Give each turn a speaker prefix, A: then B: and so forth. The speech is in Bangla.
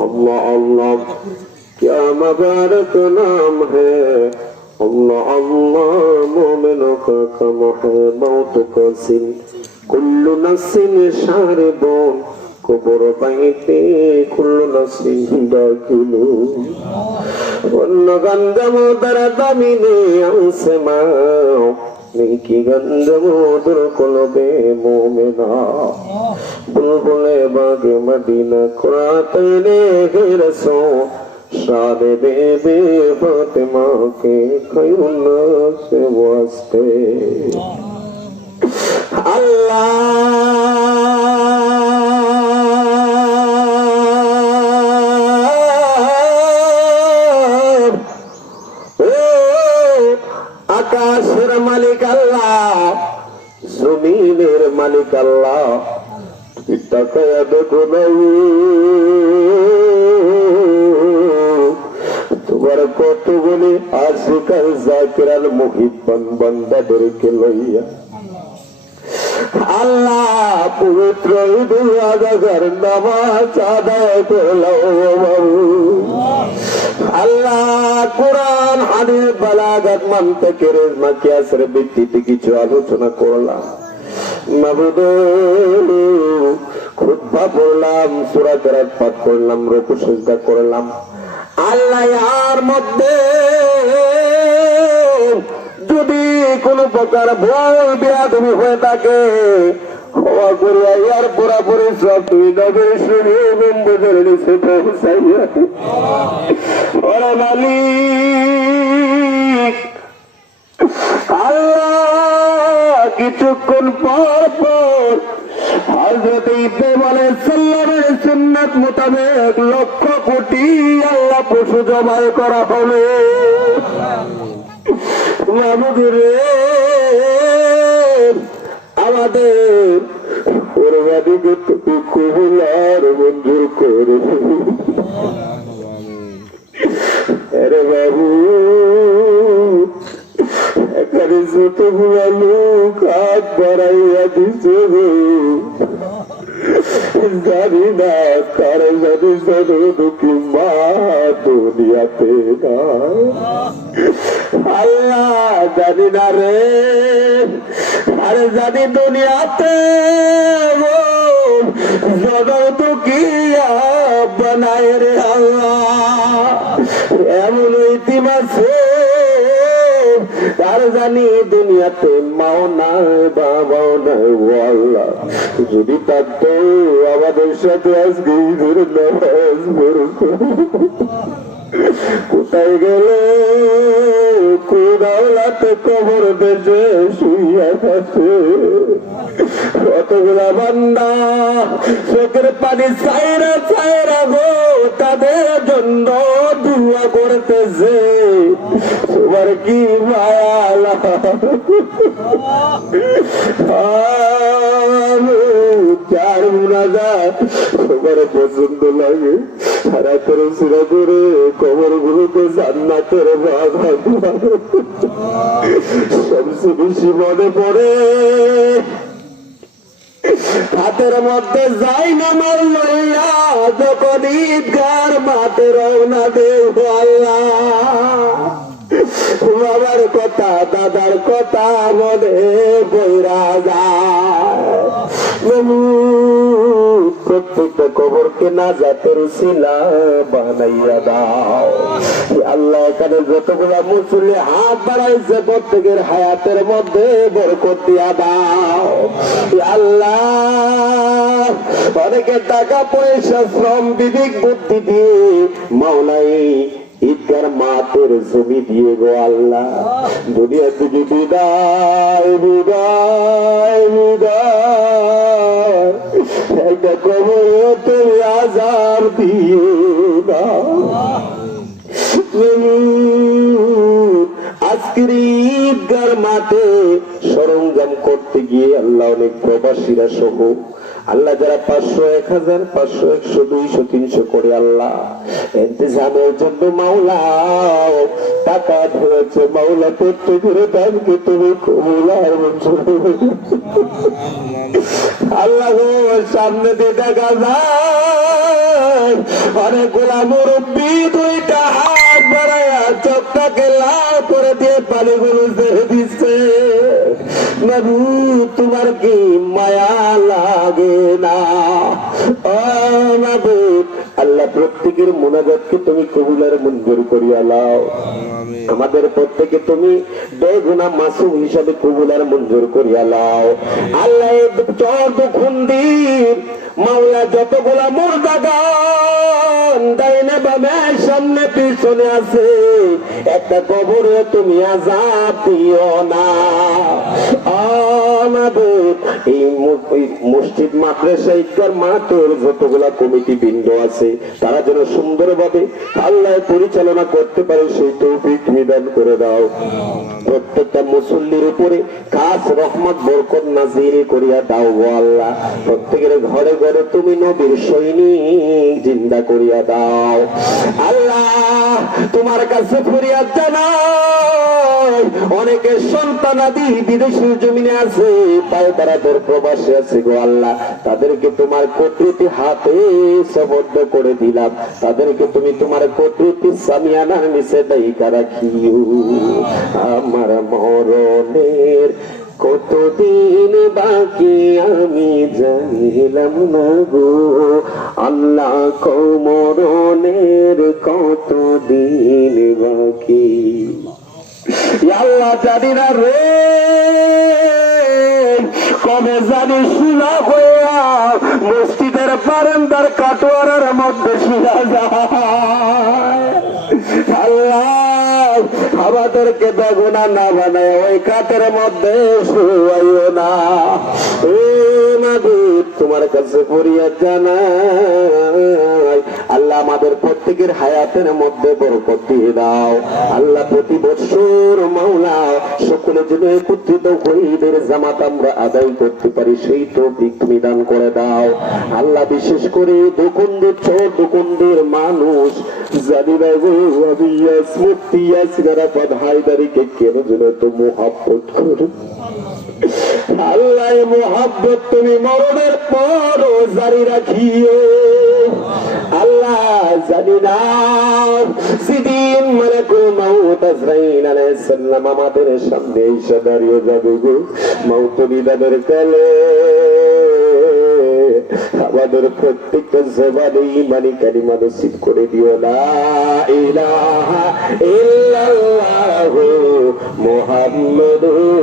A: اللہ اللہ کیا مبارک نام ہے اللہ اللہ مومن کا کم ہے موت کا سن کل نسل شاربون কবর পাইতে খুলল নসিবাগুলো অন্য গন্ধম দ্বারা দামিনে আনছে মা। নিকি গন্ধম দুর কলবে মোমেনা। বুলবুলে বাগে মদিনা কুরাতে রে সাদে বেবে সে আল্লাহ আকাশের মালিক আল্লাহ, জমিনের মালিক আল্লাহ। তাকায়া তোমার কতগুলি আশিকাল জাকিরাল মুহিব্বান বান্দাদেরকে লইয়া। আল্লাহ, পবিত্র ঈদুল আজহার নামাজ আদায় করলাম। আল্লাহ কোরআন মানতে রেজমা কিয়াসের ভিত্তিতে কিছু আলোচনা করলাম। পড়লাম, সূরা পাঠ করলাম করলাম। আল্লাহ আর মধ্যে যদি কোন প্রকার ভুল বিয়াদবি হয়ে থাকে ক্ষমা করিয়া ইয়ার পুরাপুরি সব তুই নবে শুনে গম্বুজের নিচে পৌঁছাইয়া ওরে মালিক আল্লাহ কিছুক্ষণ পর পর হজরত ইব্রাহিম সুন্নাত মোতাবেক লক্ষ কোটি আল্লাহ পশু জবাই করা হবে মাহমুদুর রে, আর মঞ্জুর করে? আরে বাবু, এখানে লোক হাত বাড়াইয়া দিছে জানি না তার জানি জানো মা দুনিয়াতে না। আল্লাহ জানি না রে, আরে জানি দুনিয়াতে জনম তো কি রে আল্লাহ এমন ইতিমাসে তার জানি দুনিয়াতে মাও নাই, বাবাও নাই ও আল্লাহ যদি থাকতো আমাদের সাথে আজকে পড়তো কোথায় গেল? কোদাওলাতে কবর দেশে শুইয়া আছে কতগুলা বান্দা, চোখের পানি চাইরা চাইরা গো, তাদের জন্য দুয়া করতেছে। তোমার কি মায়ালা চার মুনাজা তোমার পছন্দ লাগে। সিরা করে কবর পড়ে। হাতের মধ্যে যাই না মাল যখন ঈদগার মাঠে রওনা দেব বাবার কথা, দাদার কথা মনে বইরা কবরকে না জাতের বানাইয়া দাও। আল্লাহ, এখানে মুসলি হাত বাড়াইছে প্রত্যেকের হায়াতের মধ্যে বরকত দিয়া দাও। আল্লাহ, অনেকে টাকা পয়সা, শ্রম, বিবেক, বুদ্ধি দিয়ে মাওলাই ঈদগার মাতের জমি দিয়ে গো আল্লাহ। দুনিয়া থেকে বিদায় বিদায় বিদায়। একটা কবর তুমি আজার দিও না। আজকের মাঠে সরঞ্জাম করতে গিয়ে আল্লাহ অনেক প্রবাসীরা সহ আল্লাহ যারা পাঁচশো এক হাজার, পাঁচশো একশো, দুইশো, তিনশো করে আল্লাহ। ইন্তজামের জন্য মাওলা, টাকা ধরেছে মাওলা প্রত্যেকের দানকে তুমি কবুলার আল্লাহ সামনে দিয়ে দেখা যায়, অনেক গোলা মুরব্বী দুইটা হাত বাড়াইয়া চোখটাকে লাল করে দিয়ে পানিগুলো ছেড়ে দিচ্ছে তোমার কি মায়া লাগে না। আল্লাহ প্রত্যেকের মোনাজাতকে তুমি কবুলের মঞ্জুর করিয়া লাও আমাদের প্রত্যেকে তুমি বেগুনা মাসুম হিসাবে কবুলার মঞ্জুর করিয়া লাও আল্লাহ চর মাওলা যতগুলা মুর্দা গান ডাইনে বামে সামনে পিছনে আছে। একটা কবরে তুমি আজাব দিও না। এই মসজিদ মাদ্রাসা ঈদগার মাঠের যতগুলা কমিটি তারা যেন সুন্দরভাবে আল্লাহ পরিচালনা করতে পারে, সেই তৌফিক নিদান করে দাও। প্রত্যেকটা মুসল্লির উপরে খাস রহমত, বরকত নাজির করিয়া দাও আল্লাহ। প্রত্যেকের ঘরে ঘরে তুমি নবীর সৈনিক জিন্দা করিয়া দাও। আল্লাহ তোমার কাছে ফরিয়াদ জানাই। অনেকের সন্তানাদি বিদেশের জমিনে আছে তাই তারা তোর প্রবাসে আছে গো আল্লাহ। তাদেরকে তোমার কর্তৃতি হাতে সবদ্ধ করে দিলাম। তাদেরকে তুমি তোমার কর্তৃতি সামিয়ানার নিচে দায়িকা রাখিও। আমার মরণের কতদিন বাকি আমি জানিলাম না গো। আল্লাহ কমরণের কতদিন বাকি? আল্লাহ জানি না রে, কবে জানি শিলা হইয়া মসজিদের বারান্দার কাটোয়ারের মধ্যে শিলা যায় আল্লাহ আমাদেরকে বেগুনা না বানায় ওই কাতের মধ্যে শুয়াইও না। তোমার কাছে জানাই। আল্লাহ আমাদের প্রত্যেকের হায়াতের মধ্যে বরকত দিয়ে দাও। আল্লাহ প্রতি বছর মাওলা, সকলে যেন একত্রিত হইদের জামাত আমরা আদায় করতে পারি, সেই তো তুমি দান করে দাও। আল্লাহ বিশেষ করে দোকন্দের দোকন্দের মানুষ জানি না গো ইয়াসমুক্তি ইয়াসিনারা পদ হায়দারিকে কেন যেন তো মোহাব্বত আল্লাহ মোহাব্বত তুমি মরণের পরও জারি রাখিও। আল্লাহ জানি না আমাদের সামনে এসে দাঁড়িয়ে যাবে গো। আমাদের প্রত্যেকটা জবানে ইমানি কালিমা নসিব করে দিও না ইলাহা ইল্লাল্লাহ মুহাম্মাদুর